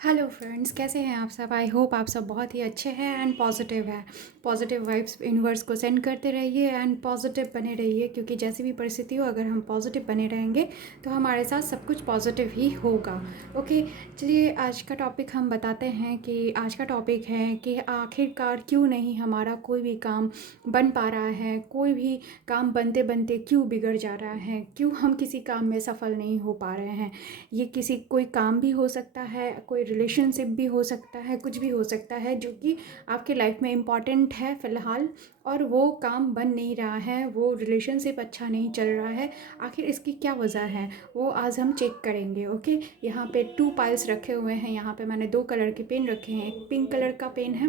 Hello friends, कैसे हैं आप सब। आई होप आप सब बहुत ही अच्छे हैं एंड पॉजिटिव है। पॉजिटिव वाइब्स यूनिवर्स को सेंड करते रहिए एंड पॉजिटिव बने रहिए, क्योंकि जैसी भी परिस्थिति हो, अगर हम पॉजिटिव बने रहेंगे तो हमारे साथ सब कुछ पॉजिटिव ही होगा। ओके, चलिए आज का टॉपिक हम बताते हैं कि आज का टॉपिक है कि आखिरकार क्यों नहीं हमारा कोई भी काम बन पा रहा है, कोई भी काम बनते बनते क्यों बिगड़ जा रहा है, क्यों हम किसी काम में सफल नहीं हो पा रहे हैं। ये किसी कोई काम भी हो सकता है, कोई रिलेशनशिप भी हो सकता है, कुछ भी हो सकता है जो कि आपके लाइफ में इम्पॉर्टेंट है फ़िलहाल, और वो काम बन नहीं रहा है, वो रिलेशनशिप अच्छा नहीं चल रहा है। आखिर इसकी क्या वजह है, वो आज हम चेक करेंगे। ओके, यहाँ पे 2 पाइल्स रखे हुए हैं। यहाँ पे मैंने 2 कलर के पेन रखे हैं। एक पिंक कलर का पेन है,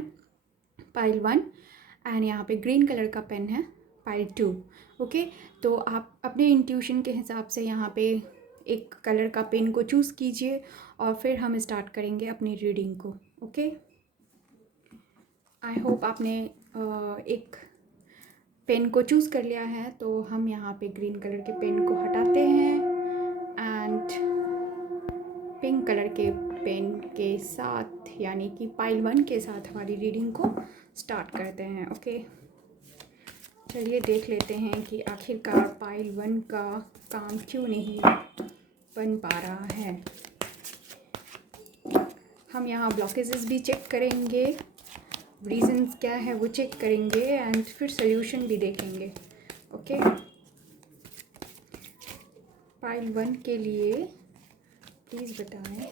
पाइल 1, एंड यहाँ पे ग्रीन कलर का पेन है, पाइल 2। ओके, तो आप अपने इंट्यूशन के हिसाब से यहाँ पे एक कलर का पेन को चूज़ कीजिए और फिर हम स्टार्ट करेंगे अपनी रीडिंग को। ओके, आई होप आपने एक पेन को चूज़ कर लिया है। तो हम यहाँ पे ग्रीन कलर के पेन को हटाते हैं एंड पिंक कलर के पेन के साथ, यानी कि पाइल 1 के साथ हमारी रीडिंग को स्टार्ट करते हैं। ओके, चलिए देख लेते हैं कि आखिरकार पाइल 1 का काम क्यों नहीं बन पा रहा है। हम यहाँ ब्लॉकेजेस भी चेक करेंगे, रीजंस क्या है वो चेक करेंगे एंड फिर सोल्यूशन भी देखेंगे। ओके, पाइल 1 के लिए प्लीज़ बताएं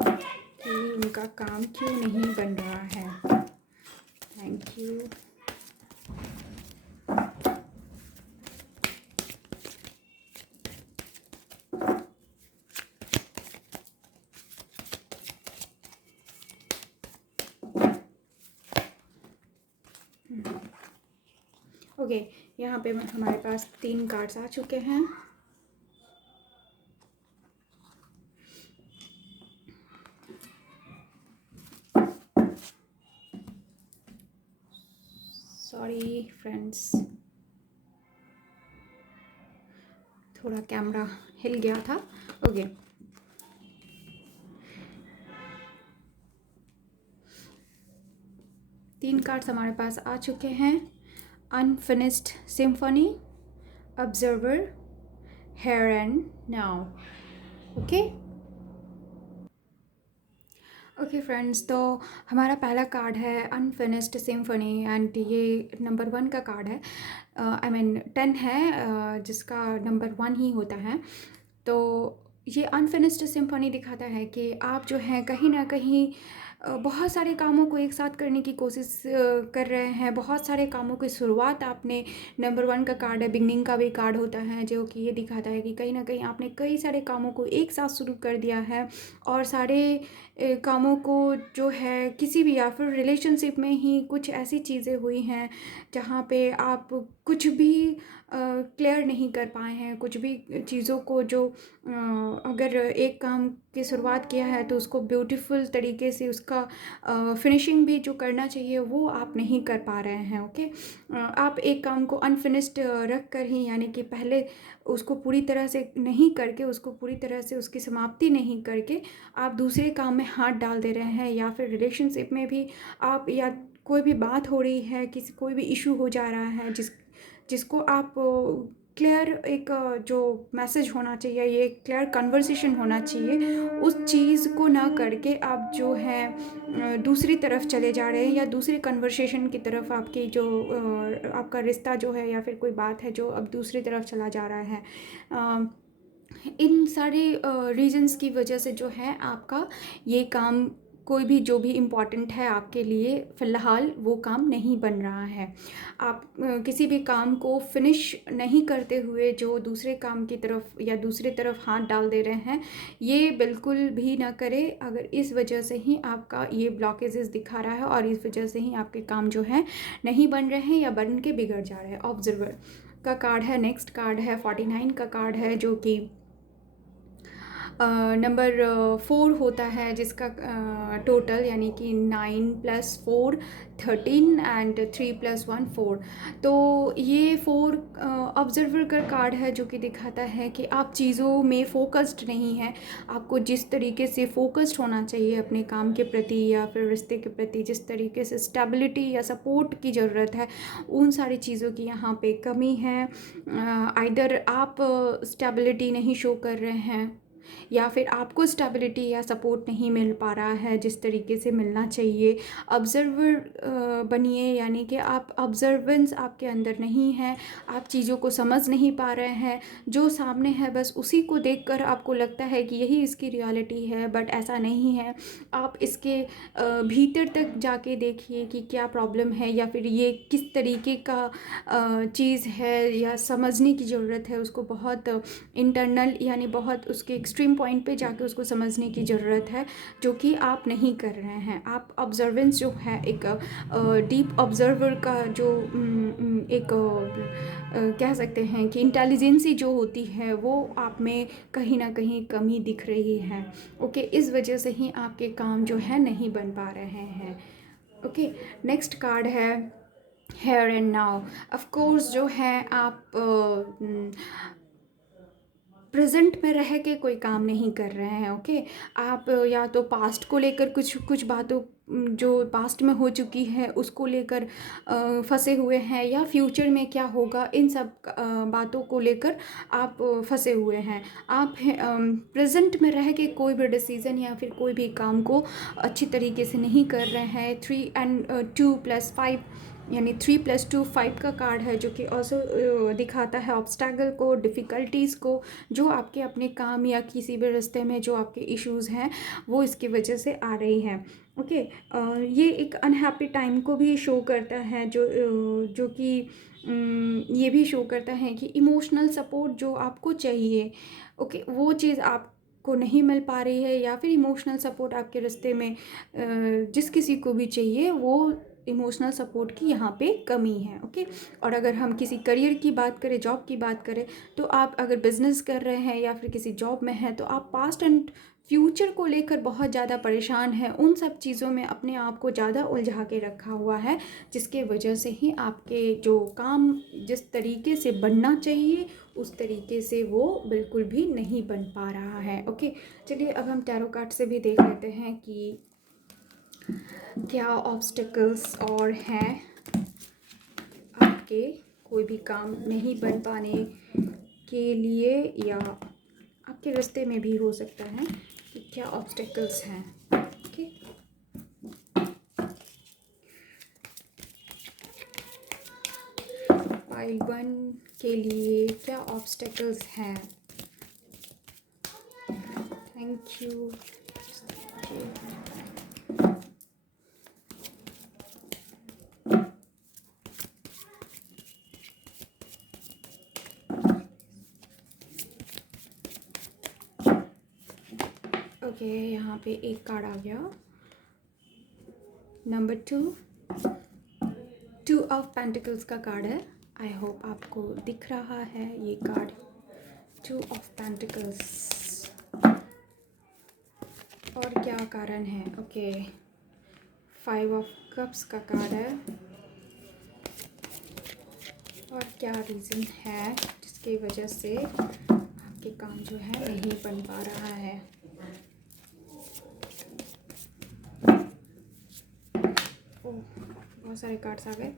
कि उनका काम क्यों नहीं बन रहा है। Thank you. ओके, यहाँ पे हमारे पास 3 कार्ड्स आ चुके हैं। सॉरी फ्रेंड्स, थोड़ा कैमरा हिल गया था। ओके, 3 कार्ड्स हमारे पास आ चुके हैं। Unfinished symphony, observer, here and now. Okay okay friends, तो हमारा पहला कार्ड है अनफिनिश्ड सिम्फनी एंड ये नंबर 1 का कार्ड है। आई मीन 10 है, जिसका नंबर 1 ही होता है। तो ये अनफिनिश्ड सिम्फनी दिखाता है कि आप जो हैं कहीं ना कहीं बहुत सारे कामों को एक साथ करने की कोशिश कर रहे हैं। बहुत सारे कामों की शुरुआत आपने, नंबर 1 का कार्ड है, बिगनिंग का भी कार्ड होता है, जो कि ये दिखाता है कि कहीं ना कहीं आपने कई सारे कामों को एक साथ शुरू कर दिया है। और सारे कामों को जो है किसी भी, या फिर रिलेशनशिप में ही कुछ ऐसी चीज़ें हुई हैं जहाँ पे आप कुछ भी क्लियर नहीं कर पाए हैं, कुछ भी चीज़ों को जो अगर एक काम की शुरुआत किया है तो उसको ब्यूटीफुल तरीके से उसका फिनिशिंग भी जो करना चाहिए वो आप नहीं कर पा रहे हैं। ओके, आप एक काम को अनफिनिश्ड रख कर ही, यानी कि पहले उसको पूरी तरह से नहीं करके, उसको पूरी तरह से उसकी समाप्ति नहीं करके आप दूसरे काम में हाथ डाल दे रहे हैं। या फिर रिलेशनशिप में भी आप, या कोई भी बात हो रही है, किसी कोई भी इशू हो जा रहा है जिसको आप क्लियर एक जो मैसेज होना चाहिए, ये क्लियर कन्वर्सेशन होना चाहिए, उस चीज़ को ना करके आप जो है दूसरी तरफ चले जा रहे हैं, या दूसरे कन्वर्सेशन की तरफ आपकी जो आपका रिश्ता जो है या फिर कोई बात है जो अब दूसरी तरफ चला जा रहा है। इन सारे रीजंस की वजह से जो है आपका ये काम, कोई भी जो भी इम्पॉर्टेंट है आपके लिए फ़िलहाल, वो काम नहीं बन रहा है। आप किसी भी काम को फिनिश नहीं करते हुए जो दूसरे काम की तरफ या दूसरी तरफ हाथ डाल दे रहे हैं, ये बिल्कुल भी ना करें। अगर इस वजह से ही आपका ये ब्लॉकेजेस दिखा रहा है और इस वजह से ही आपके काम जो है नहीं बन रहे हैं या बन के बिगड़ जा रहे हैं। ऑब्जर्वर का कार्ड है, नेक्स्ट कार्ड है 49 का कार्ड है, जो कि नंबर 4 होता है जिसका टोटल यानी कि 9 + 4 13 एंड 3 + 1 4। तो ये 4 ऑब्जर्वर का कार्ड है जो कि दिखाता है कि आप चीज़ों में फोकस्ड नहीं हैं। आपको जिस तरीके से फोकस्ड होना चाहिए अपने काम के प्रति या फिर रिश्ते के प्रति, जिस तरीके से स्टेबिलिटी या सपोर्ट की ज़रूरत है, उन सारी चीज़ों की यहाँ पे कमी है। आइदर आप स्टेबिलिटी नहीं शो कर रहे हैं या फिर आपको स्टेबिलिटी या सपोर्ट नहीं मिल पा रहा है जिस तरीके से मिलना चाहिए। ऑब्जर्वर बनिए, यानी कि आप ऑब्जर्वेंस आपके अंदर नहीं है, आप चीज़ों को समझ नहीं पा रहे हैं। जो सामने है बस उसी को देखकर आपको लगता है कि यही इसकी रियलिटी है, बट ऐसा नहीं है। आप इसके भीतर तक जाके देखिए कि क्या प्रॉब्लम है या फिर ये किस तरीके का चीज़ है या समझने की ज़रूरत है। उसको बहुत इंटरनल यानी बहुत उसके एक्सट्रीम पॉइंट पे जाके उसको समझने की ज़रूरत है, जो कि आप नहीं कर रहे हैं। आप ऑब्जर्वेंस जो है एक डीप ऑब्जर्वर का जो एक कह सकते हैं कि इंटेलिजेंसी जो होती है वो आप में कहीं ना कहीं कमी दिख रही है। ओके, इस वजह से ही आपके काम जो है नहीं बन पा रहे हैं। ओके, नेक्स्ट कार्ड है here and now. Of course जो है आप प्रेजेंट में रह के कोई काम नहीं कर रहे हैं। ओके, आप या तो पास्ट को लेकर कुछ कुछ बातों जो पास्ट में हो चुकी है उसको लेकर फंसे हुए हैं, या फ्यूचर में क्या होगा इन सब बातों को लेकर आप फंसे हुए हैं। आप प्रेजेंट में रह के कोई भी डिसीज़न या फिर कोई भी काम को अच्छी तरीके से नहीं कर रहे हैं। 3 एंड 2 + 5 यानी 3 + 2 5 का कार्ड है, जो कि ऑल्सो दिखाता है ऑब्स्टैकल को, डिफ़िकल्टीज़ को, जो आपके अपने काम या किसी भी रिश्ते में जो आपके इश्यूज़ हैं वो इसकी वजह से आ रही हैं। ओके, ये एक अनहैप्पी टाइम को भी शो करता है, जो कि ये भी शो करता है कि इमोशनल सपोर्ट जो आपको चाहिए, ओके, वो चीज़ आपको नहीं मिल पा रही है, या फिर इमोशनल सपोर्ट आपके रिश्ते में जिस किसी को भी चाहिए वो इमोशनल सपोर्ट की यहाँ पे कमी है। ओके, और अगर हम किसी करियर की बात करें, जॉब की बात करें, तो आप अगर बिजनेस कर रहे हैं या फिर किसी जॉब में हैं तो आप पास्ट एंड फ्यूचर को लेकर बहुत ज़्यादा परेशान हैं। उन सब चीज़ों में अपने आप को ज़्यादा उलझा के रखा हुआ है, जिसके वजह से ही आपके जो काम जिस तरीके से बनना चाहिए उस तरीके से वो बिल्कुल भी नहीं बन पा रहा है। ओके, चलिए अब हम टैरो कार्ड से भी देख लेते हैं कि क्या ऑब्स्टिकल्स और हैं आपके कोई भी काम नहीं बन पाने के लिए, या आपके रास्ते में भी हो सकता है कि क्या ऑब्स्टिकल्स हैं। ओके, पाइल 1 के लिए क्या ऑब्स्टिकल्स हैं। Thank you. ओके, यहाँ पे एक कार्ड आ गया, नंबर 2 ऑफ पेंटिकल्स का कार्ड है। आई होप आपको दिख रहा है ये कार्ड, 2 ऑफ पेंटिकल्स। और क्या कारण है। ओके, 5 ऑफ कप्स का कार्ड है, और क्या रीज़न है जिसकी वजह से आपके काम जो है नहीं बन पा रहा है। ओह, बहुत सारे कार्ड्स आ गए।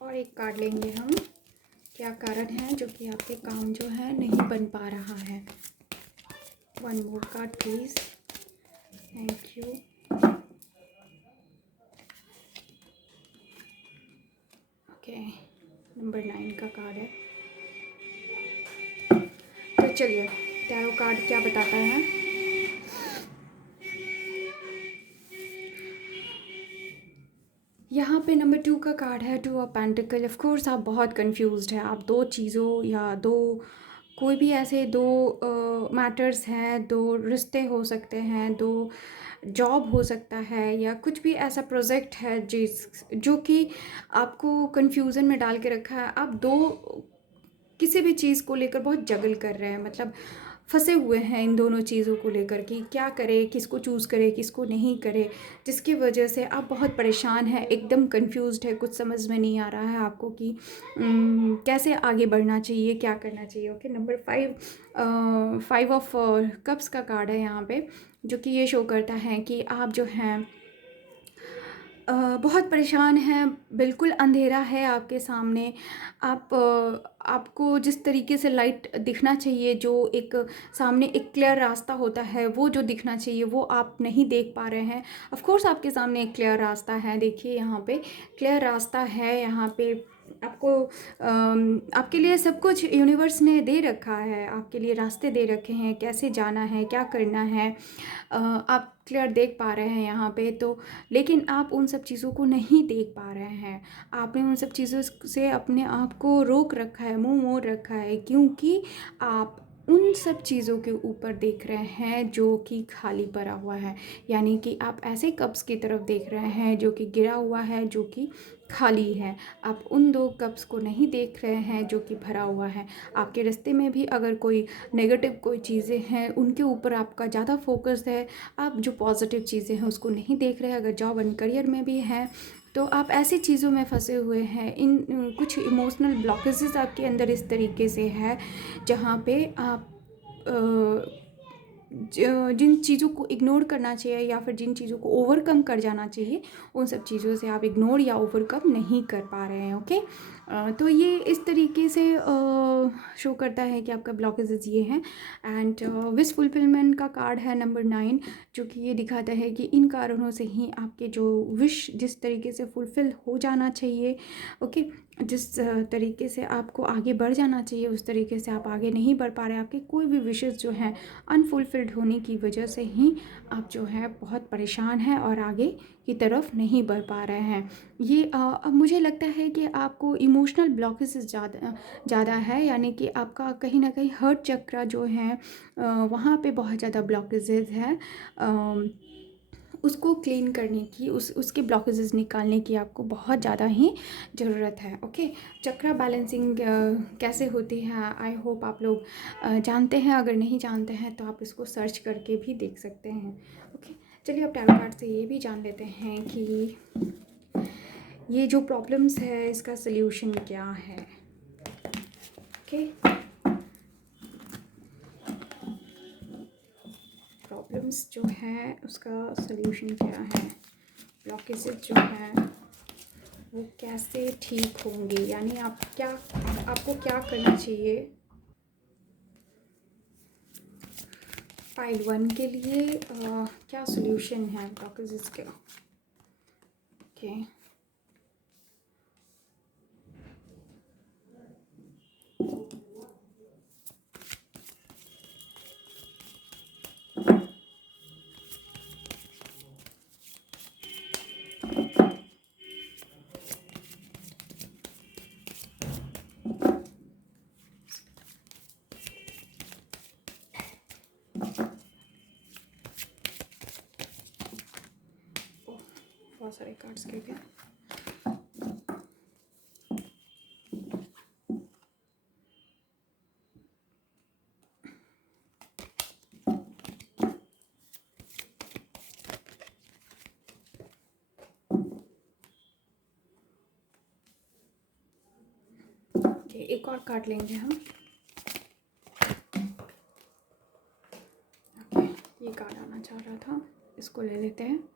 और एक कार्ड लेंगे हम, क्या कारण है जो कि आपके काम जो है नहीं बन पा रहा है। 1 more card please. Thank you. Okay, number 9 का कार्ड है। तो चलिए टैरो कार्ड क्या बताता है। यहाँ पे नंबर 2 का कार्ड है, 2 ऑफ पेंटिकल। ऑफ कोर्स आप बहुत कंफ्यूज्ड हैं, आप दो चीज़ों या दो कोई भी ऐसे दो मैटर्स हैं, दो रिश्ते हो सकते हैं, दो जॉब हो सकता है, या कुछ भी ऐसा प्रोजेक्ट है जो कि आपको कंफ्यूजन में डाल के रखा है। आप दो किसी भी चीज़ को लेकर बहुत जगल कर रहे हैं, मतलब फंसे हुए हैं इन दोनों चीज़ों को लेकर कि क्या करें, किसको चूज़ करें, किसको नहीं करें, जिसकी वजह से आप बहुत परेशान हैं, एकदम कंफ्यूज्ड है, कुछ समझ में नहीं आ रहा है आपको कि कैसे आगे बढ़ना चाहिए, क्या करना चाहिए। ओके, नंबर 5, 5 ऑफ कप्स का कार्ड है यहाँ पे, जो कि ये शो करता है कि आप जो हैं बहुत परेशान हैं, बिल्कुल अंधेरा है आपके सामने। आपको जिस तरीके से लाइट दिखना चाहिए, जो एक सामने एक क्लियर रास्ता होता है, वो जो दिखना चाहिए वो आप नहीं देख पा रहे हैं। ऑफ कोर्स आपके सामने एक क्लियर रास्ता है, देखिए यहाँ पे क्लियर रास्ता है। यहाँ पे आपको आपके लिए सब कुछ यूनिवर्स ने दे रखा है, आपके लिए रास्ते दे रखे हैं, कैसे जाना है, क्या करना है, आप क्लियर देख पा रहे हैं यहाँ पे। तो लेकिन आप उन सब चीज़ों को नहीं देख पा रहे हैं, आपने उन सब चीज़ों से अपने आप को रोक रखा है, मुंह मोड़ रखा है, क्योंकि आप उन सब चीज़ों के ऊपर देख रहे हैं जो कि खाली पड़ा हुआ है। यानी कि आप ऐसे कप्स की तरफ देख रहे हैं जो कि गिरा हुआ है, जो कि खाली है। आप उन दो कप्स को नहीं देख रहे हैं जो कि भरा हुआ है। आपके रास्ते में भी अगर कोई नेगेटिव कोई चीज़ें हैं, उनके ऊपर आपका ज़्यादा फोकस है, आप जो पॉजिटिव चीज़ें हैं उसको नहीं देख रहे हैं। अगर जॉब एंड करियर में भी हैं तो आप ऐसी चीज़ों में फंसे हुए हैं। इन कुछ इमोशनल ब्लॉकेजेस आपके अंदर इस तरीके से है, जहाँ पे आप जिन चीज़ों को इग्नोर करना चाहिए या फिर जिन चीज़ों को ओवरकम कर जाना चाहिए, उन सब चीज़ों से आप इग्नोर या ओवरकम नहीं कर पा रहे हैं। ओके, तो ये इस तरीके से शो करता है कि आपका ब्लॉकेजेस ये हैं। एंड विश फुलफिलमेंट का कार्ड है नंबर 9, जो कि ये दिखाता है कि इन कारणों से ही आपके जो विश जिस तरीके से फुलफिल हो जाना चाहिए, ओके, जिस तरीके से आपको आगे बढ़ जाना चाहिए उस तरीके से आप आगे नहीं बढ़ पा रहे। आपके कोई भी विशेज़ जो हैं अनफुलफिल्ड होने की वजह से ही आप जो है बहुत परेशान हैं और आगे की तरफ नहीं बढ़ पा रहे हैं। ये अब मुझे लगता है कि आपको इमोशनल ब्लॉकेजेस ज़्यादा है, यानी कि आपका कहीं ना कहीं हर्ट चक्र जो है वहाँ पे बहुत ज़्यादा ब्लॉकेजेस है। उसको क्लीन करने की, उसके ब्लॉकेजेस निकालने की आपको बहुत ज़्यादा ही ज़रूरत है। ओके, चक्रा बैलेंसिंग कैसे होती है, आई होप आप लोग जानते हैं। अगर नहीं जानते हैं तो आप इसको सर्च करके भी देख सकते हैं। ओके, चलिए अब टैरो कार्ड से ये भी जान लेते हैं कि ये जो प्रॉब्लम्स है इसका सल्यूशन क्या है। ओके, प्रॉब्लम्स जो है उसका सल्यूशन क्या है, ब्लॉकेजेस जो है वो कैसे ठीक होंगे, यानी आपको क्या करना चाहिए पाइल 1 के लिए, क्या सॉल्यूशन है ब्लॉकेजेस का। ओके, बहुत सारे कार्ड्स गिर गए। ओके, एक और कार्ड लेंगे हम। ओके, ये कार्ड आना चाह रहा था, इसको ले लेते हैं।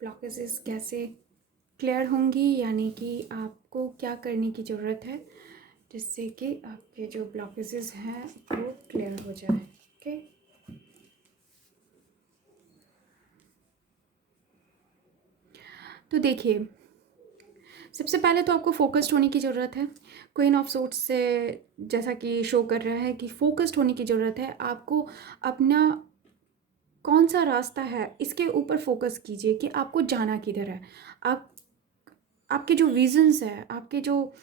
ब्लॉकेजेस कैसे क्लियर होंगी, यानी कि आपको क्या करने की ज़रूरत है जिससे कि आपके जो ब्लॉकेजेस हैं वो क्लियर हो जाए। ओके, तो देखिए, सबसे पहले तो आपको फोकस्ड होने की ज़रूरत है। क्वीन ऑफ सोर्ड्स से जैसा कि शो कर रहा है कि फोकस्ड होने की ज़रूरत है। आपको अपना कौन सा रास्ता है इसके ऊपर फोकस कीजिए कि आपको जाना किधर है। आप आपके जो विजन्स है, आपके जो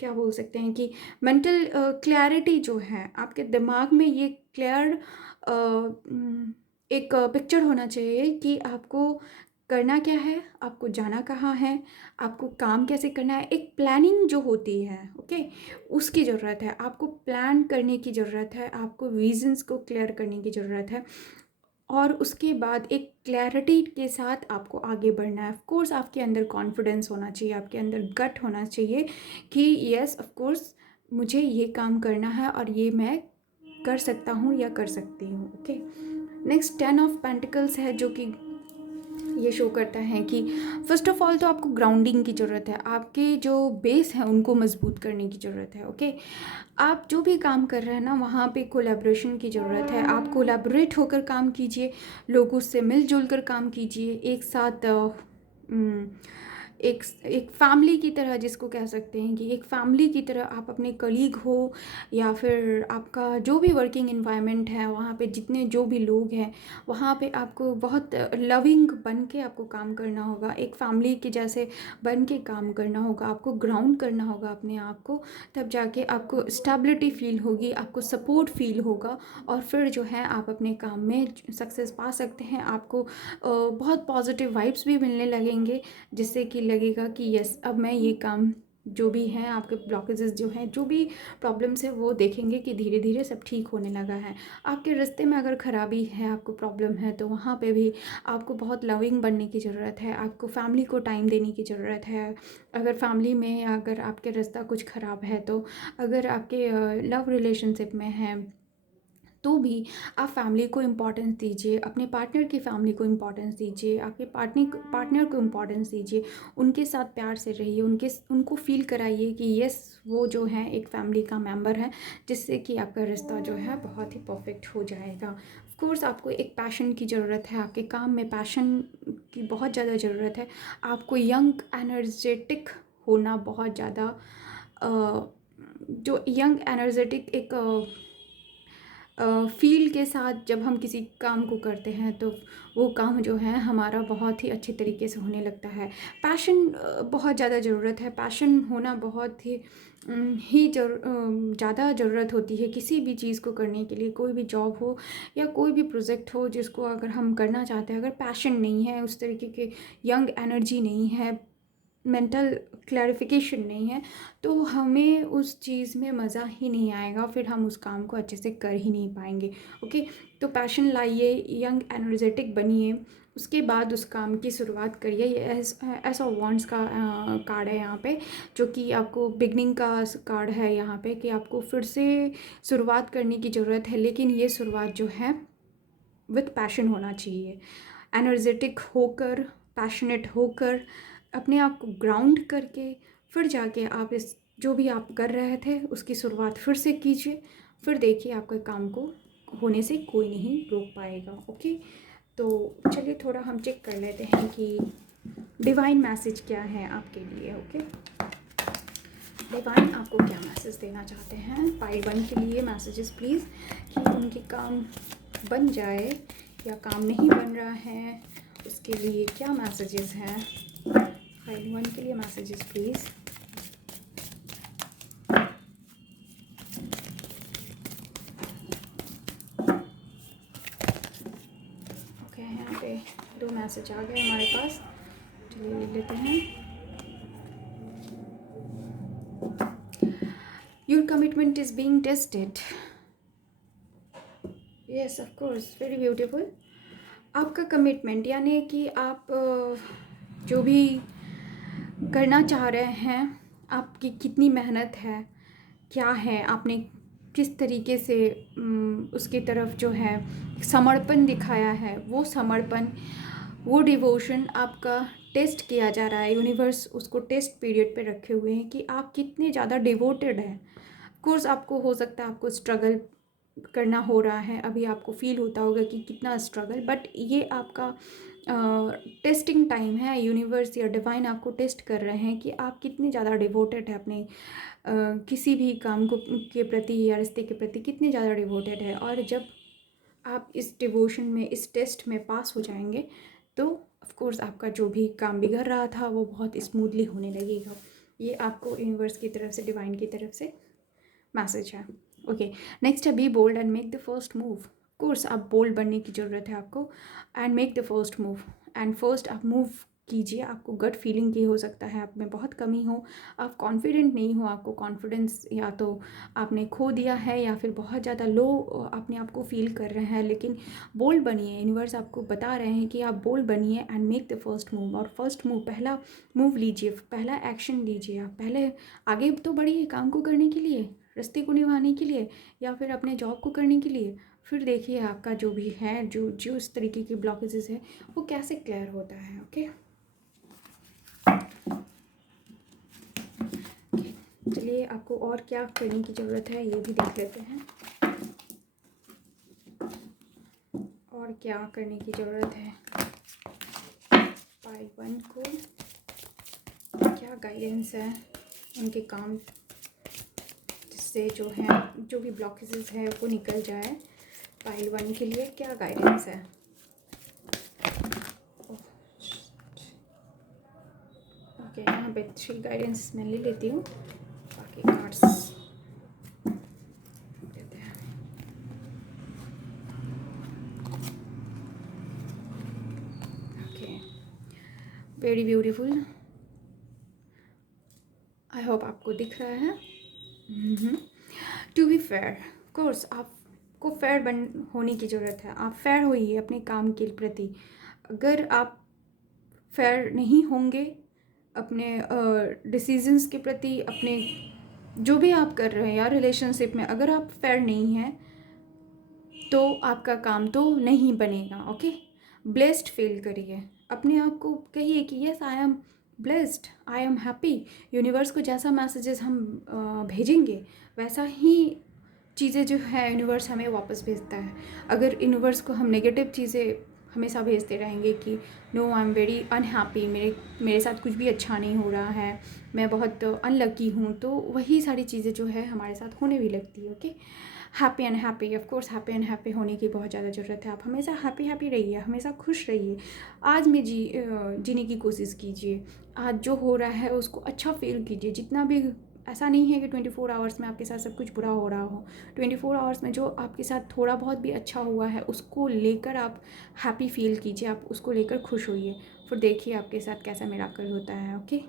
क्या बोल सकते हैं कि मेंटल क्लैरिटी जो है आपके दिमाग में, ये क्लियर एक पिक्चर होना चाहिए कि आपको करना क्या है, आपको जाना कहाँ है, आपको काम कैसे करना है। एक प्लानिंग जो होती है, ओके, उसकी ज़रूरत है। आपको प्लान करने की ज़रूरत है, आपको विजन्स को क्लियर करने की ज़रूरत है, और उसके बाद एक क्लैरिटी के साथ आपको आगे बढ़ना है। ऑफ कोर्स आपके अंदर कॉन्फिडेंस होना चाहिए, आपके अंदर गट होना चाहिए कि यस ऑफ कोर्स मुझे ये काम करना है और ये मैं कर सकता हूँ या कर सकती हूँ। ओके, नेक्स्ट 10 ऑफ पेंटिकल्स है, जो कि ये शो करता है कि फर्स्ट ऑफ ऑल तो आपको ग्राउंडिंग की ज़रूरत है, आपके जो बेस हैं उनको मजबूत करने की ज़रूरत है। ओके, आप जो भी काम कर रहे हैं ना, वहाँ पे कोलैबोरेशन की ज़रूरत है। आप कोलैबोरेट होकर काम कीजिए, लोगों से मिलजुल कर काम कीजिए, एक साथ उम, एक फैमिली की तरह, जिसको कह सकते हैं कि एक फैमिली की तरह आप अपने कलीग हो, या फिर आपका जो भी वर्किंग इन्वायरमेंट है, वहाँ पे जितने जो भी लोग हैं, वहाँ पे आपको बहुत लविंग बन के आपको काम करना होगा, एक फैमिली के जैसे बन के काम करना होगा, आपको ग्राउंड करना होगा अपने आप को। तब जाके आपको स्टेबिलिटी फील होगी, आपको सपोर्ट फील होगा, और फिर जो है आप अपने काम में सक्सेस पा सकते हैं। आपको बहुत पॉजिटिव वाइब्स भी मिलने लगेंगे, जिससे कि लगेगा कि यस अब मैं ये काम, जो भी हैं आपके ब्लॉकेजेस जो हैं, जो भी प्रॉब्लम्स है, वो देखेंगे कि धीरे धीरे सब ठीक होने लगा है। आपके रास्ते में अगर ख़राबी है, आपको प्रॉब्लम है, तो वहाँ पे भी आपको बहुत लविंग बनने की ज़रूरत है, आपको फैमिली को टाइम देने की ज़रूरत है। अगर फैमिली में अगर आपके रास्ता कुछ ख़राब है, तो अगर आपके लव रिलेशनशिप में है, तो भी आप फैमिली को इम्पोर्टेंस दीजिए, अपने पार्टनर की फैमिली को इम्पोर्टेंस दीजिए, आपके पार्टनर को इम्पोर्टेंस दीजिए, उनके साथ प्यार से रहिए, उनको फील कराइए कि यस वो जो है एक फैमिली का मेंबर है, जिससे कि आपका रिश्ता जो है बहुत ही परफेक्ट हो जाएगा। ऑफ कोर्स आपको एक पैशन की ज़रूरत है, आपके काम में पैशन की बहुत ज़्यादा ज़रूरत है। आपको यंग एनर्जेटिक होना बहुत ज़्यादा, जो यंग एनर्जेटिक एक फ़ील के साथ जब हम किसी काम को करते हैं, तो वो काम जो है हमारा बहुत ही अच्छे तरीके से होने लगता है। पैशन बहुत ज़्यादा ज़रूरत है, पैशन होना बहुत ही ज़्यादा ज़रूरत होती है किसी भी चीज़ को करने के लिए। कोई भी जॉब हो या कोई भी प्रोजेक्ट हो जिसको अगर हम करना चाहते हैं, अगर पैशन नहीं है, उस तरीके के यंग एनर्जी नहीं है, मेंटल क्लैरिफिकेशन नहीं है, तो हमें उस चीज़ में मज़ा ही नहीं आएगा, फिर हम उस काम को अच्छे से कर ही नहीं पाएंगे। ओके, तो पैशन लाइए, यंग एनर्जेटिक बनिए, उसके बाद उस काम की शुरुआत करिए। ये ऐसा वॉन्ट्स का कार्ड है यहाँ पे, जो कि आपको बिगनिंग का कार्ड है यहाँ पे, कि आपको फिर से शुरुआत करने की ज़रूरत है, लेकिन ये शुरुआत जो है विथ पैशन होना चाहिए। एनर्जेटिक होकर, पैशनेट होकर, अपने आप को ग्राउंड करके, फिर जाके आप इस जो भी आप कर रहे थे उसकी शुरुआत फिर से कीजिए। फिर देखिए आपके काम को होने से कोई नहीं रोक पाएगा। ओके, तो चलिए थोड़ा हम चेक कर लेते हैं कि डिवाइन मैसेज क्या है आपके लिए। ओके, डिवाइन आपको क्या मैसेज देना चाहते हैं पाइल 1 के लिए? मैसेजेस प्लीज़, कि उनके काम बन जाए या काम नहीं बन रहा है, उसके लिए क्या मैसेजेस हैं? फाइल 1 के लिए मैसेजेस प्लीज़। ओके, यहाँ पे 2 मैसेज आ गए हमारे पास, चलिए ले लेते हैं। Your commitment is being tested. Yes of course, very beautiful. आपका कमिटमेंट यानी कि आप जो भी करना चाह रहे हैं, आपकी कितनी मेहनत है, क्या है, आपने किस तरीके से उसकी तरफ जो है समर्पण दिखाया है, वो समर्पण, वो डिवोशन आपका टेस्ट किया जा रहा है। यूनिवर्स उसको टेस्ट पीरियड पे रखे हुए हैं कि आप कितने ज़्यादा डिवोटेड हैं। कोर्स आपको हो सकता है आपको स्ट्रगल करना हो रहा है, अभी आपको फील होता होगा कि कितना स्ट्रगल, बट ये आपका टेस्टिंग टाइम है। यूनिवर्स या डिवाइन आपको टेस्ट कर रहे हैं कि आप कितने ज़्यादा डिवोटेड है अपने किसी भी काम को के प्रति या रिश्ते के प्रति कितने ज़्यादा डिवोटेड है। और जब आप इस डिवोशन में, इस टेस्ट में पास हो जाएंगे, तो ऑफ कोर्स आपका जो भी काम बिगड़ रहा था वो बहुत स्मूथली होने लगेगा। ये आपको यूनिवर्स की तरफ से, डिवाइन की तरफ से मैसेज है। ओके, नेक्स्ट है be bold and make the first move. Course आप बोल्ड बनने की ज़रूरत है आपको, and make the first move. And first आप मूव कीजिए। आपको गट फीलिंग की हो सकता है आप में बहुत कमी हो, आप कॉन्फिडेंट नहीं हो, आपको कॉन्फिडेंस या तो आपने खो दिया है या फिर बहुत ज़्यादा लो अपने आप को फील कर रहे हैं। लेकिन बोल्ड बनिए, यूनिवर्स आपको बता रहे हैं कि आप बोल्ड बनिए and make the first move. और फर्स्ट मूव, पहला मूव लीजिए, पहला एक्शन लीजिए। आप पहले आगे तो बढ़िए काम को करने के लिए, रिश्ते को निभाने के लिए, या फिर अपने जॉब को करने के लिए। फिर देखिए आपका जो भी है, जो जो इस तरीके की ब्लॉकेजेस है वो कैसे क्लियर होता है। ओके, चलिए आपको और क्या करने की ज़रूरत है ये भी देख लेते हैं। और क्या करने की ज़रूरत है पाइल 1 को, क्या गाइडेंस है उनके काम, जिससे जो है जो भी ब्लॉकेजेस है वो निकल जाए। पाइल 1 के लिए क्या गाइडेंस है। ओके, यहाँ पे 3 गाइडेंस मैं ले लेती हूँ, बाकी कार्ड्स देते हैं। Okay, very beautiful. I hope आपको दिख रहा है। टू बी फेयर, कोर्स आपको फेयर होने की ज़रूरत है। आप फेयर होइए अपने काम के प्रति। अगर आप फेयर नहीं होंगे अपने डिसीजंस के प्रति, अपने जो भी आप कर रहे हैं या रिलेशनशिप में, अगर आप फेयर नहीं हैं तो आपका काम तो नहीं बनेगा। ओके, ब्लेस्ड फील करिए, अपने आप को कहिए कि yes I am blessed, I am happy. Universe को जैसा मैसेजेस हम भेजेंगे वैसा ही चीज़ें जो है यूनिवर्स हमें वापस भेजता है। अगर यूनिवर्स को हम नेगेटिव चीज़ें हमेशा भेजते रहेंगे कि no I am very unhappy, मेरे साथ कुछ भी अच्छा नहीं हो रहा है, मैं बहुत अनलकी हूँ, तो वही सारी चीज़ें जो है हमारे साथ होने भी लगती है। Okay, happy and happy, of course happy and happy होने की बहुत ज़्यादा ज़रूरत है। आप हमेशा हैप्पी हैप्पी रहिए, हमेशा खुश रहिए। आज में जीने की कोशिश कीजिए। आज जो हो रहा है उसको अच्छा फील कीजिए। जितना भी, ऐसा नहीं है कि 24 आवर्स में आपके साथ सब कुछ बुरा हो रहा हो। 24 आवर्स में जो आपके साथ थोड़ा बहुत भी अच्छा हुआ है उसको लेकर आप हैप्पी फील कीजिए, आप उसको लेकर खुश होइए। फिर देखिए आपके साथ कैसा मिराकल होता है। ओके,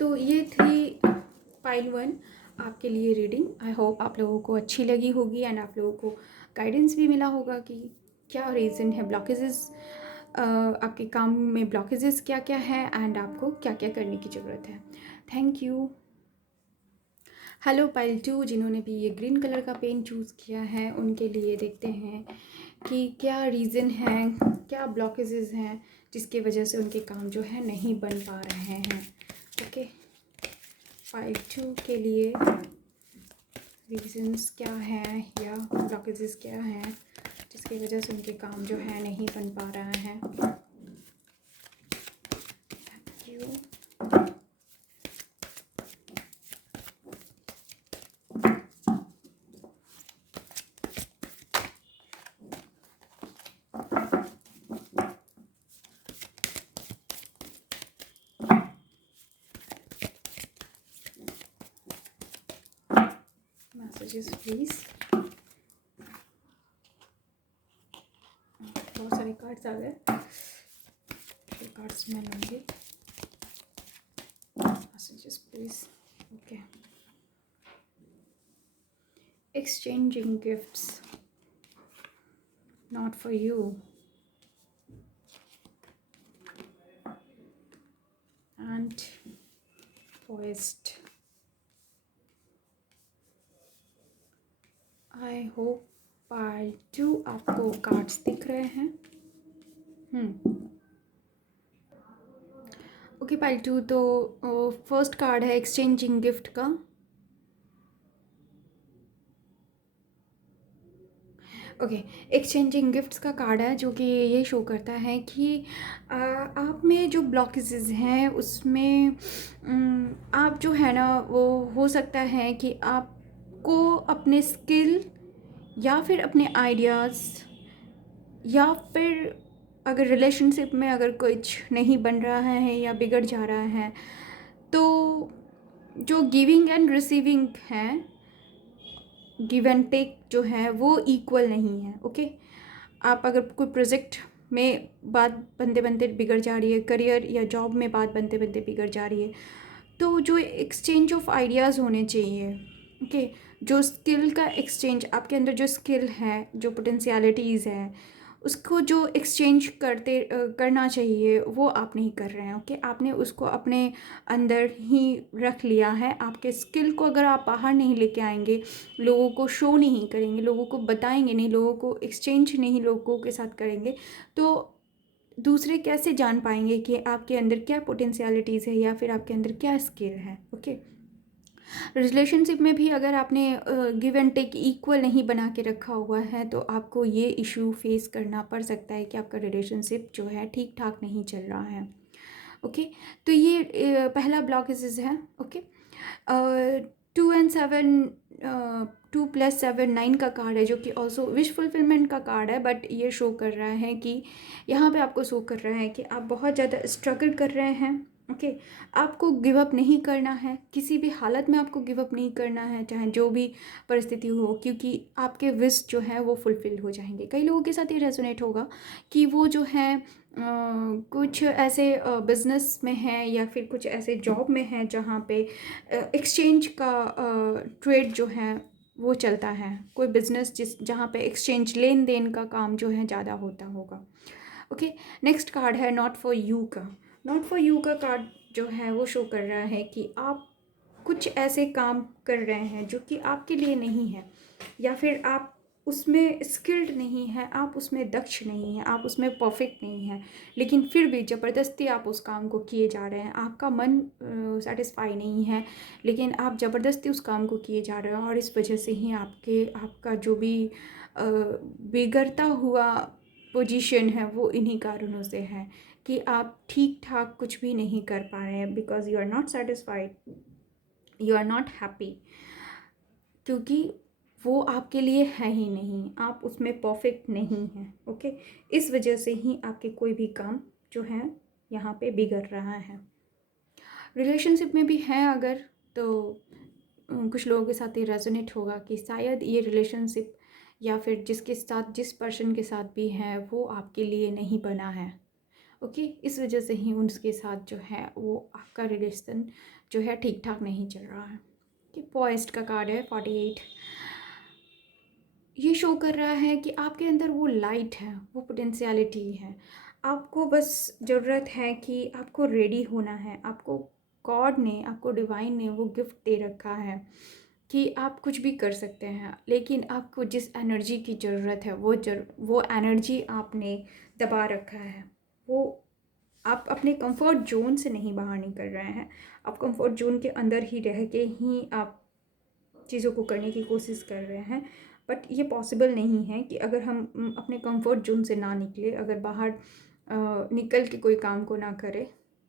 तो ये थी पाइल 1 आपके लिए रीडिंग। आई होप आप लोगों को अच्छी लगी होगी एंड आप लोगों को गाइडेंस भी मिला होगा कि क्या रीज़न है ब्लॉकेजेस, आपके काम में ब्लॉकेजेस क्या क्या है एंड आपको क्या क्या करने की ज़रूरत है। Thank you. हेलो पाइल 2, जिन्होंने भी ये ग्रीन कलर का पेन चूज़ किया है उनके लिए देखते हैं कि क्या रीज़न है, क्या ब्लॉकेजेस हैं जिसकी वजह से उनके काम जो है नहीं बन पा रहे हैं। ओके, पाइल 2 के लिए रीजंस क्या हैं या ब्लॉकेजेस क्या हैं जिसकी वजह से उनके काम जो है नहीं बन पा रहा है। Thank you. Messages please. बहुत सारे कार्ड्स आ गए, कार्ड्स मैं लूँगी। Messages please. Okay, exchanging gifts not for you and poised. I hope part 2 आपको कार्ड्स दिख रहे हैं। ओके, पार्ट 2 तो फर्स्ट कार्ड है एक्सचेंजिंग गिफ्ट का। ओके, एक्सचेंजिंग गिफ्ट्स का कार्ड है जो कि ये शो करता है कि आप में जो ब्लॉकेजेस हैं उसमें आप जो है ना वो हो सकता है कि आपको अपने स्किल या फिर अपने आइडियाज़ या फिर अगर रिलेशनशिप में अगर कुछ नहीं बन रहा है या बिगड़ जा रहा है, तो जो गिविंग एंड रिसीविंग है, गिव एंड टेक जो है वो इक्वल नहीं है। ओके, आप अगर कोई प्रोजेक्ट में बात बनते बनते बिगड़ जा रही है, करियर या जॉब में बात बनते बनते बिगड़ जा रही है, तो जो एक्सचेंज ऑफ आइडियाज़ होने चाहिए, ओके, जो स्किल का एक्सचेंज, आपके अंदर जो स्किल है, जो पोटेंशियलिटीज़ हैं, उसको जो एक्सचेंज करना चाहिए वो आप नहीं कर रहे हैं। ओके, आपने उसको अपने अंदर ही रख लिया है। आपके स्किल को अगर आप बाहर नहीं लेके आएंगे, लोगों को शो नहीं करेंगे, लोगों को बताएंगे नहीं, लोगों को एक्सचेंज नहीं लोगों के साथ करेंगे, तो दूसरे कैसे जान पाएंगे कि आपके अंदर क्या पोटेंशियलिटीज़ है या फिर आपके अंदर क्या स्किल है। ओके, रिलेशनशिप में भी अगर आपने गिव एंड टेक इक्वल नहीं बना के रखा हुआ है, तो आपको ये इशू फेस करना पड़ सकता है कि आपका रिलेशनशिप जो है ठीक ठाक नहीं चल रहा है। ओके, तो ये पहला ब्लॉकेजेस है। ओके, 2 and 7, 2 + 7 9 का कार्ड है, जो कि ऑल्सो विश फुलफिलमेंट का कार्ड है, बट ये शो कर रहा है कि यहाँ पे आपको शो कर रहा है कि आप बहुत ज़्यादा स्ट्रगल कर रहे हैं। ओके, आपको गिव अप नहीं करना है, किसी भी हालत में आपको गिव अप नहीं करना है, चाहे जो भी परिस्थिति हो, क्योंकि आपके विश जो है वो फुलफिल हो जाएंगे। कई लोगों के साथ ये रेजोनेट होगा कि वो जो है कुछ ऐसे बिजनेस में है या फिर कुछ ऐसे जॉब में है जहाँ पे एक्सचेंज का ट्रेड जो है वो चलता है, कोई बिजनेस जहाँ पे एक्सचेंज लेन देन का काम जो है ज़्यादा होता होगा। ओके, नेक्स्ट कार्ड है नॉट फॉर यू का। नॉट फॉर यू का कार्ड जो है वो शो कर रहा है कि आप कुछ ऐसे काम कर रहे हैं जो कि आपके लिए नहीं है, या फिर आप उसमें स्किल्ड नहीं है, आप उसमें दक्ष नहीं हैं, आप उसमें परफेक्ट नहीं हैं, लेकिन फिर भी ज़बरदस्ती आप उस काम को किए जा रहे हैं। आपका मन सेटिस्फाई नहीं है, लेकिन आप ज़बरदस्ती उस काम को किए जा रहे हैं, और इस वजह से ही आपका जो भी बिगड़ता हुआ पोजीशन है वो इन्हीं कारणों से है कि आप ठीक ठाक कुछ भी नहीं कर पा रहे हैं, because you are not satisfied, you are not happy, क्योंकि वो आपके लिए है ही नहीं, आप उसमें परफेक्ट नहीं हैं। ओके, इस वजह से ही आपके कोई भी काम जो है यहाँ पे बिगड़ रहा है। रिलेशनशिप में भी है अगर, तो कुछ लोगों के साथ ये रेजोनेट होगा कि शायद ये रिलेशनशिप या फिर जिसके साथ, जिस पर्सन के साथ भी है, वो आपके लिए नहीं बना है। ओके, इस वजह से ही उनके साथ जो है वो आपका रिलेशन जो है ठीक ठाक नहीं चल रहा है। कि पॉइस्ट का कार्ड है 48। ये शो कर रहा है कि आपके अंदर वो लाइट है, वो पोटेंशियलिटी है, आपको बस ज़रूरत है कि आपको रेडी होना है। आपको गॉड ने, आपको डिवाइन ने वो गिफ्ट दे रखा है कि आप कुछ भी कर सकते हैं, लेकिन आपको जिस एनर्जी की ज़रूरत है वो एनर्जी आपने दबा रखा है। वो आप अपने कंफर्ट जोन से नहीं बाहर निकल रहे हैं, आप कंफर्ट जोन के अंदर ही रह के ही आप चीज़ों को करने की कोशिश कर रहे हैं। बट ये पॉसिबल नहीं है कि अगर हम अपने कंफर्ट जोन से ना निकले, अगर बाहर निकल के कोई काम को ना करे,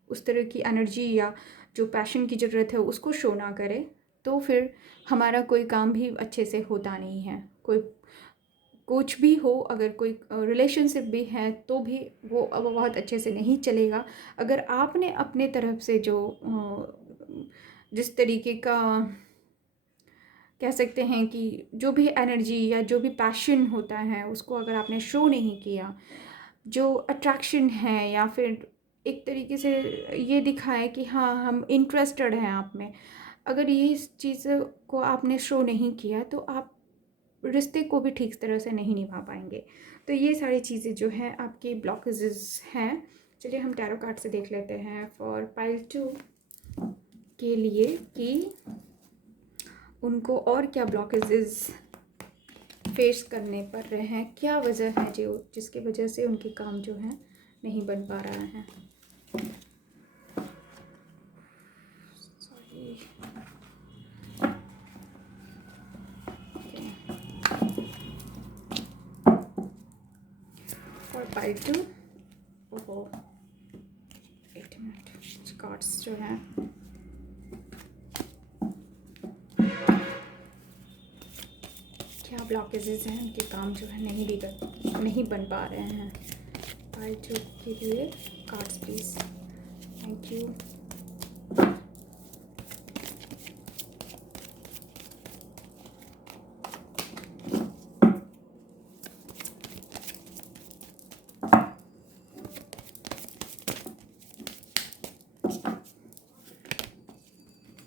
उस तरह की एनर्जी या जो पैशन की ज़रूरत है उसको शो ना करे, तो फिर हमारा कोई काम भी अच्छे से होता नहीं है। कोई कुछ भी हो, अगर कोई रिलेशनशिप भी है तो भी वो अब बहुत अच्छे से नहीं चलेगा। अगर आपने अपने तरफ से जो जिस तरीके का कह सकते हैं कि जो भी एनर्जी या जो भी पैशन होता है उसको अगर आपने शो नहीं किया, जो अट्रैक्शन है या फिर एक तरीके से ये दिखाए कि हाँ हम इंटरेस्टेड हैं आप में, अगर ये इस चीज़ को आपने शो नहीं किया तो आप रिश्ते को भी ठीक तरह से नहीं निभा पाएंगे। तो ये सारी चीज़ें जो हैं आपकी ब्लॉकेजेस हैं। चलिए हम टैरो कार्ड से देख लेते हैं फॉर पाइल 2 के लिए कि उनको और क्या ब्लॉकेजेस फेस करने पड़ रहे हैं, क्या वजह है जो जिसकी वजह से उनके काम जो है नहीं बन पा रहा है। सॉरी, और पाइल 2, ओहो 8 मिनट कार्ड्स जो हैं क्या ब्लॉकेजेस हैं, उनके काम जो है नहीं बन पा रहे हैं। पाइल 2 के लिए cards please. Thank you.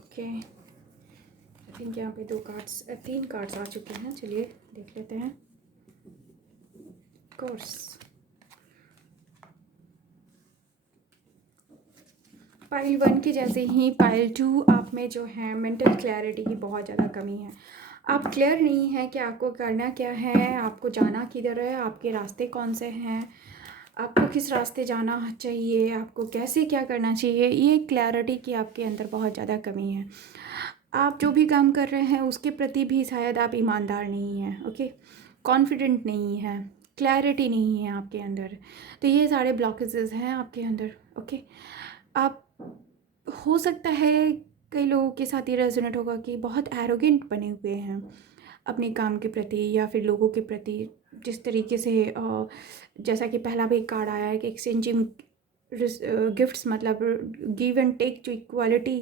Okay, I think यहाँ पे 3 कार्ड्स आ चुके हैं। चलिए देख लेते हैं। कोर्स पाइल 1 के जैसे ही पाइल 2 आप में जो है मेंटल क्लैरिटी की बहुत ज़्यादा कमी है। आप क्लियर नहीं है कि आपको करना क्या है, आपको जाना किधर है, आपके रास्ते कौन से हैं, आपको किस रास्ते जाना चाहिए, आपको कैसे क्या करना चाहिए। ये क्लैरिटी की आपके अंदर बहुत ज़्यादा कमी है। आप जो भी काम कर रहे हैं उसके प्रति भी शायद आप ईमानदार नहीं हैं। ओके, कॉन्फिडेंट नहीं है, क्लैरिटी नहीं है आपके अंदर। तो ये सारे ब्लॉकेजेस हैं आपके अंदर। ओके, आप हो सकता है कई लोगों के साथ ये रेजोनेट होगा कि बहुत एरोगेंट बने हुए हैं अपने काम के प्रति या फिर लोगों के प्रति। जिस तरीके से जैसा कि पहला भी कार्ड आया है कि एक्सचेंजिंग गिफ्ट्स, मतलब गिव एंड टेक, जो इक्वालिटी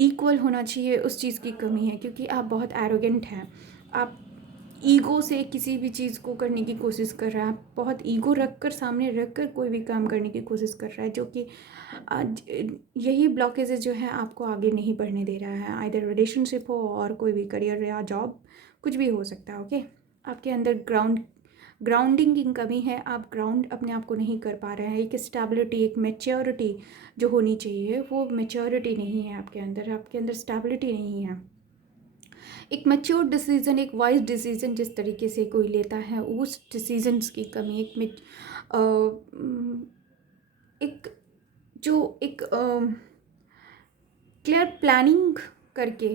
इक्वल होना चाहिए, उस चीज़ की कमी है। क्योंकि आप बहुत एरोगेंट हैं, आप ईगो से किसी भी चीज़ को करने की कोशिश कर रहा है, आप बहुत ईगो रख कर, सामने रख कर कोई भी काम करने की कोशिश कर रहा है, जो कि आज यही ब्लॉकेजेस जो हैं आपको आगे नहीं बढ़ने दे रहा है। आइदर रिलेशनशिप हो और कोई भी करियर या जॉब, कुछ भी हो सकता है। ओके, आपके अंदर ग्राउंडिंग की कमी है, आप ग्राउंड अपने आप को नहीं कर पा रहे हैं। एक स्टेबिलिटी, एक मैच्योरिटी जो होनी चाहिए, वो मैच्योरिटी नहीं है आपके अंदर स्टेबिलिटी नहीं है। एक मैच्योर डिसीजन, एक वाइज डिसीजन जिस तरीके से कोई लेता है, उस डिसीजंस की कमी, एक एक क्लियर प्लानिंग करके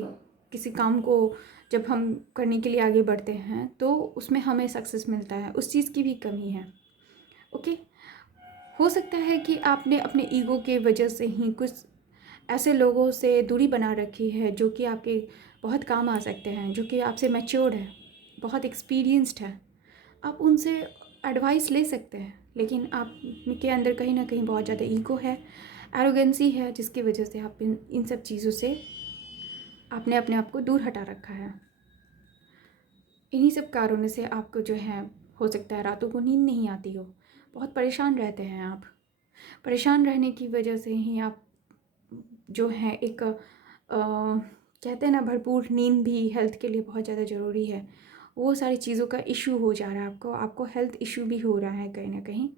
किसी काम को जब हम करने के लिए आगे बढ़ते हैं तो उसमें हमें सक्सेस मिलता है, उस चीज़ की भी कमी है। ओके, हो सकता है कि आपने अपने ईगो के वजह से ही कुछ ऐसे लोगों से दूरी बना रखी है जो कि आपके बहुत काम आ सकते हैं, जो कि आपसे मैच्योर्ड है, बहुत एक्सपीरियंस्ड है। आप उनसे एडवाइस ले सकते हैं, लेकिन आप के अंदर कहीं ना कहीं बहुत ज़्यादा ईगो है, एरोगेंसी है, जिसकी वजह से आप इन सब चीज़ों से आपने अपने आप को दूर हटा रखा है। इन्हीं सब कारणों से आपको जो है, हो सकता है रातों को नींद नहीं आती हो, बहुत परेशान रहते हैं आप। परेशान रहने की वजह से ही आप जो है एक कहते हैं ना, भरपूर नींद भी हेल्थ के लिए बहुत ज़्यादा ज़रूरी है। वो सारी चीज़ों का इशू हो जा रहा है आपको हेल्थ इशू भी हो रहा है कहीं ना कहीं।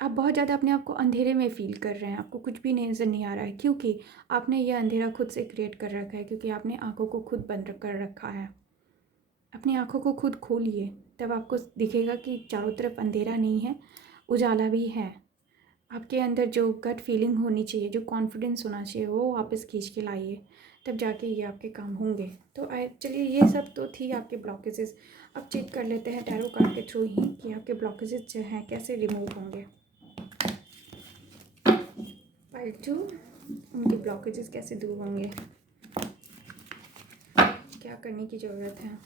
आप बहुत ज़्यादा अपने आप को अंधेरे में फ़ील कर रहे हैं, आपको कुछ भी नज़र नहीं आ रहा है, क्योंकि आपने ये अंधेरा खुद से क्रिएट कर रखा है, क्योंकि आपने आँखों को खुद बंद कर रखा है। अपनी आँखों को खुद खोलिए, तब आपको दिखेगा कि चारों तरफ अंधेरा नहीं है, उजाला भी है। आपके अंदर जो गट फीलिंग होनी चाहिए, जो कॉन्फिडेंस होना चाहिए, वो वापस खींच के लाइए, तब जाके ये आपके काम होंगे। तो चलिए, ये सब तो थी आपके ब्लॉकेजेस। अब चेक कर लेते हैं टैरो कार्ड के थ्रू ही कि आपके ब्लॉकेजेस जो हैं कैसे रिमूव होंगे। पाइल 2, उनके ब्लॉकेजेस कैसे दूर होंगे, क्या करने की ज़रूरत है।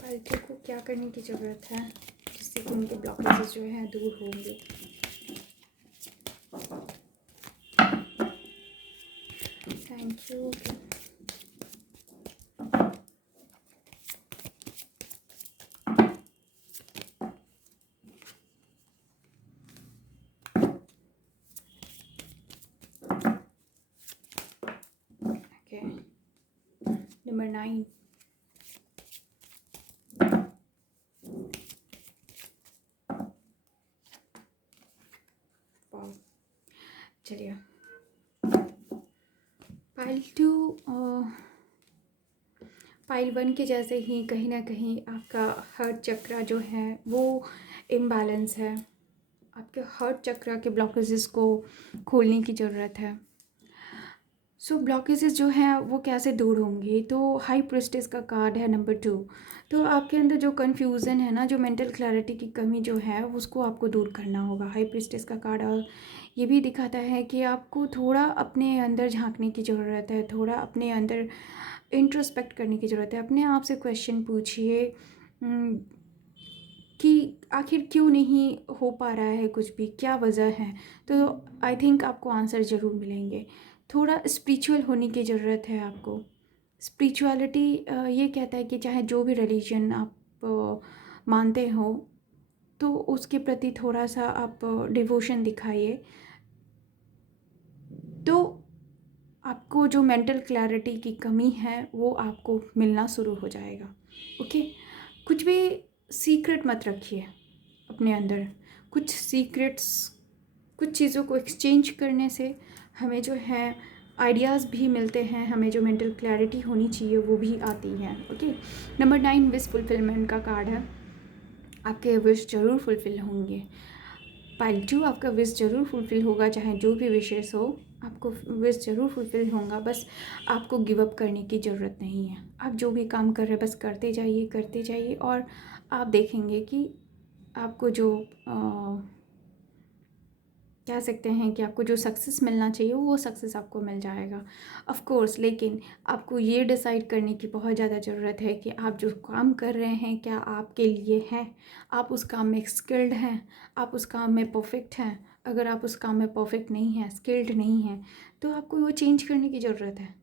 पाइल 2 को क्या करने की ज़रूरत है जिससे कि उनके ब्लॉकेजेस जो हैं दूर होंगे। Thank you. Okay, number 9। चलिए, पाइल 2 पाइल 1 के जैसे ही कहीं ना कहीं आपका हार्ट चक्रा जो है वो इम्बैलेंस है। आपके हार्ट चक्रा के ब्लॉकेजेस को खोलने की ज़रूरत है। सो ब्लॉकेजेस जो हैं वो कैसे दूर होंगे, तो हाई प्रेस्टिज का कार्ड है नंबर 2। तो आपके अंदर जो कन्फ्यूज़न है ना, जो मेंटल क्लैरिटी की कमी जो है उसको आपको दूर करना होगा। हाई प्रेस्टिज का कार्ड और ये भी दिखाता है कि आपको थोड़ा अपने अंदर झांकने की ज़रूरत है, थोड़ा अपने अंदर इंट्रोस्पेक्ट करने की ज़रूरत है। अपने आप से क्वेश्चन पूछिए कि आखिर क्यों नहीं हो पा रहा है कुछ भी, क्या वजह है। तो आई थिंक आपको आंसर ज़रूर मिलेंगे। थोड़ा स्पिरिचुअल होने की ज़रूरत है आपको। स्पिरिचुअलिटी ये कहता है कि चाहे जो भी रिलीजन आप मानते हो, तो उसके प्रति थोड़ा सा आप डिवोशन दिखाइए, तो आपको जो मेंटल क्लैरिटी की कमी है वो आपको मिलना शुरू हो जाएगा। ओके, कुछ भी सीक्रेट मत रखिए अपने अंदर। कुछ सीक्रेट्स, कुछ चीज़ों को एक्सचेंज करने से हमें जो है आइडियाज़ भी मिलते हैं, हमें जो मेंटल क्लैरिटी होनी चाहिए वो भी आती है। ओके, नंबर 9 विश फुलफिलमेंट का कार्ड है। आपके विश ज़रूर फुलफिल होंगे। पाइल 2 आपका विश ज़रूर फुलफिल होगा, चाहे जो भी विशेष हो आपको विश ज़रूर फुलफिल होगा। बस आपको गिव अप करने की ज़रूरत नहीं है। आप जो भी काम कर रहे हैं बस करते जाइए और आप देखेंगे कि आपको जो कह सकते हैं कि आपको जो सक्सेस मिलना चाहिए वो सक्सेस आपको मिल जाएगा ऑफ कोर्स। लेकिन आपको ये डिसाइड करने की बहुत ज़्यादा ज़रूरत है कि आप जो काम कर रहे हैं क्या आपके लिए है, आप उस काम में स्किल्ड हैं, आप उस काम में परफेक्ट हैं। अगर आप उस काम में परफेक्ट नहीं हैं, स्किल्ड नहीं हैं, तो आपको वो चेंज करने की ज़रूरत है।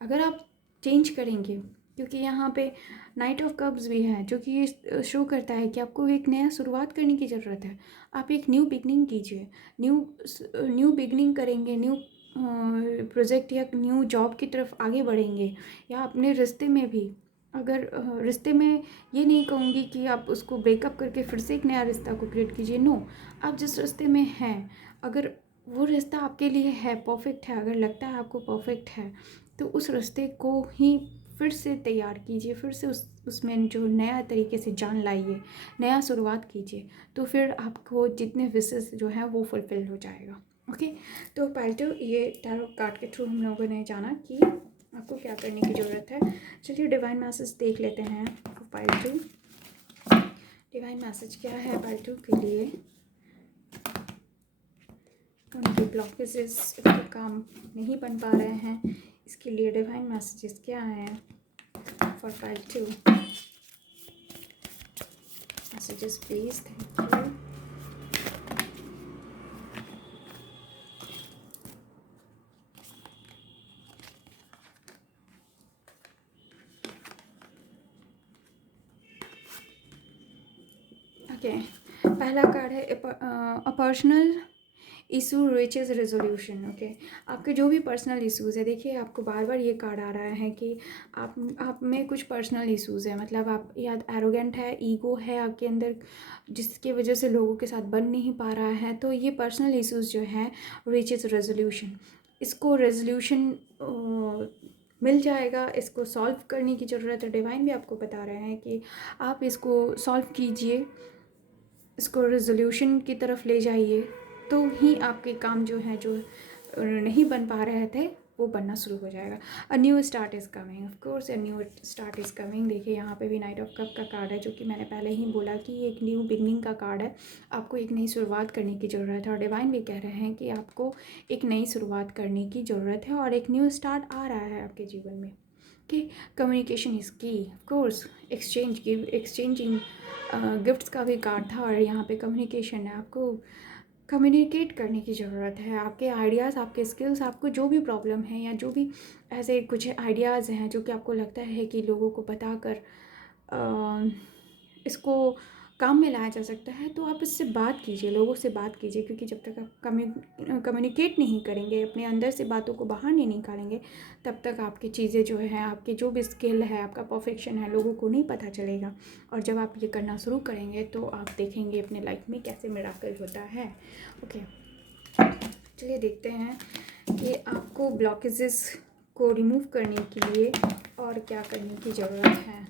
अगर आप चेंज करेंगे, क्योंकि यहाँ पे नाइट ऑफ कप्स भी है जो कि ये शो करता है कि आपको एक नया शुरुआत करने की ज़रूरत है। आप एक न्यू बिगनिंग कीजिए। न्यू बिगनिंग करेंगे, न्यू प्रोजेक्ट या न्यू जॉब की तरफ आगे बढ़ेंगे, या अपने रिश्ते में भी। अगर रिश्ते में ये नहीं कहूँगी कि आप उसको ब्रेकअप करके फिर से एक नया रिश्ता को क्रिएट कीजिए, नो। आप जिस रिश्ते में हैं, अगर वो रिश्ता आपके लिए है, परफेक्ट है, अगर लगता है आपको परफेक्ट है, तो उस रास्ते को ही फिर से तैयार कीजिए, फिर से उसमें जो नया तरीके से जान लाइए, नया शुरुआत कीजिए। तो फिर आपको जितने विशेस जो है वो फुलफिल हो जाएगा। ओके, तो पाइल ये टैरो कार्ड के थ्रू हम लोगों ने जाना कि आपको क्या करने की ज़रूरत है। चलिए डिवाइन मैसेज देख लेते हैं पाइल 2। डिवाइन मैसेज क्या है पाइल 2 के लिए। उनके ब्लॉकेजेस, उनके काम नहीं बन पा रहे हैं, इसके लिए डिवाइन मैसेजेस क्या हैं for pile 2। Messages please, thank you. Okay, पहला कार्ड है a personal issue reaches resolution. Okay, आपके जो भी पर्सनल इश्यूज़ है, देखिए आपको बार बार ये कार्ड आ रहा है कि आप में कुछ पर्सनल इश्यूज़ है। मतलब आप या एरोगेंट है, ईगो है आपके अंदर, जिसकी वजह से लोगों के साथ बन नहीं पा रहा है। तो ये पर्सनल इश्यूज़ जो हैं रीचेज रेजोल्यूशन, इसको रेजोल्यूशन मिल जाएगा। इसको सॉल्व करने की ज़रूरत है। डिवाइन भी आपको बता रहे हैं कि आप इसको सॉल्व कीजिए, इसको रेजोल्यूशन की तरफ ले जाइए, तो ही आपके काम जो हैं, जो नहीं बन पा रहे थे, वो बनना शुरू हो जाएगा। A new start is coming, of course a new start is coming. देखिए यहाँ पे भी नाइट ऑफ कप का कार्ड है, जो कि मैंने पहले ही बोला कि ये एक न्यू बिगनिंग का कार्ड है। आपको एक नई शुरुआत करने की ज़रूरत है, और डिवाइन भी कह रहे हैं कि आपको एक नई शुरुआत करने की ज़रूरत है, और एक न्यू स्टार्ट आ रहा है आपके जीवन में। कि कम्युनिकेशन इज़ की, ऑफ कोर्स एक्सचेंजिंग गिफ्ट्स का भी कार्ड था, और यहाँ पे कम्युनिकेशन है। आपको कम्युनिकेट करने की ज़रूरत है। आपके आइडियाज़, आपके स्किल्स, आपको जो भी प्रॉब्लम है या जो भी ऐसे कुछ आइडियाज़ हैं जो कि आपको लगता है कि लोगों को बताकर इसको काम में लाया जा सकता है, तो आप इससे बात कीजिए, लोगों से बात कीजिए। क्योंकि जब तक आप कम्युनिकेट नहीं करेंगे, अपने अंदर से बातों को बाहर नहीं निकालेंगे, तब तक आपकी चीज़ें जो है, आपके जो भी स्किल है, आपका परफेक्शन है, लोगों को नहीं पता चलेगा। और जब आप ये करना शुरू करेंगे तो आप देखेंगे अपने लाइफ में कैसे मिराकल होता है। ओके, चलिए देखते हैं कि आपको ब्लॉकेजेस को रिमूव करने के लिए और क्या करने की ज़रूरत है।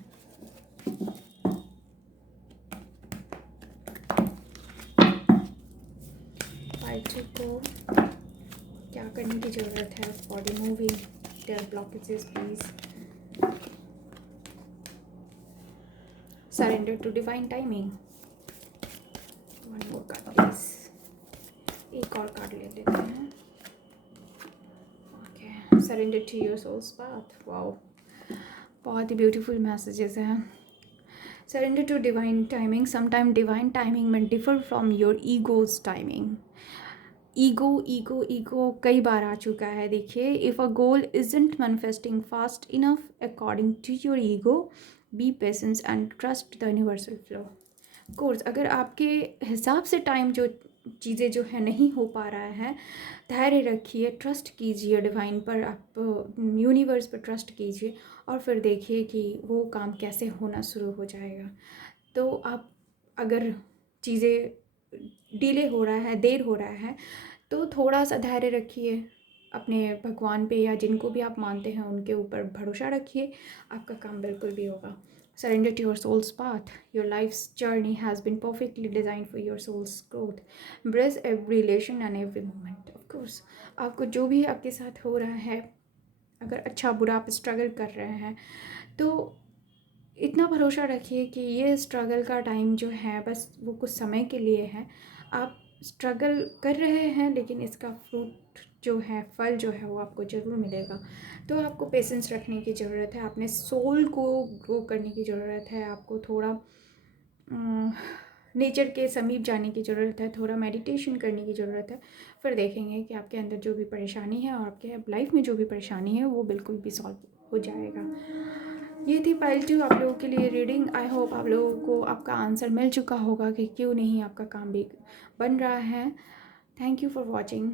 पाइल 2 को क्या करने की ज़रूरत है for removing their blockages please. Surrender to divine timing. One more card please. एक और कार्ड ले लेते हैं। Okay, surrender to your soul's path. Wow, बहुत ही ब्यूटीफुल मैसेजेस हैं। Surrender to divine timing. Sometime divine timing में differ from your ego's timing. Ego कई बार आ चुका है। देखिए, if a goal isn't manifesting fast enough according to your ego, be patience and trust the universal flow. Course अगर आपके हिसाब से टाइम जो चीज़ें जो है नहीं हो पा रहा है, धैर्य रखिए, ट्रस्ट कीजिए डिवाइन पर, आप यूनिवर्स पर ट्रस्ट कीजिए और फिर देखिए कि वो काम कैसे होना शुरू हो जाएगा। तो आप अगर चीज़ें डिले हो रहा है, देर हो रहा है, तो थोड़ा सा धैर्य रखिए, अपने भगवान पे या जिनको भी आप मानते हैं उनके ऊपर भरोसा रखिए, आपका काम बिल्कुल भी होगा। Surrender to your soul's path. Your life's journey has been perfectly designed for your soul's growth. Embrace every relation and every moment. Of course, आपको जो भी आपके साथ हो रहा है, अगर अच्छा बुरा आप स्ट्रगल कर रहे हैं, तो इतना भरोसा रखिए कि ये स्ट्रगल का टाइम जो है बस वो कुछ समय के लिए है। आप स्ट्रगल कर रहे हैं लेकिन इसका फ्रूट जो है, फल जो है वो आपको ज़रूर मिलेगा। तो आपको पेशेंस रखने की ज़रूरत है, अपने सोल को ग्रो करने की ज़रूरत है, आपको थोड़ा नेचर के समीप जाने की ज़रूरत है, थोड़ा मेडिटेशन करने की ज़रूरत है। फिर देखेंगे कि आपके अंदर जो भी परेशानी है और आपके लाइफ में जो भी परेशानी है वो बिल्कुल भी सॉल्व हो जाएगा। ये थी पाइल 2 आप लोगों के लिए रीडिंग। आई होप आप लोगों को आपका आंसर मिल चुका होगा कि क्यों नहीं आपका काम भी बन रहा है। Thank you for watching.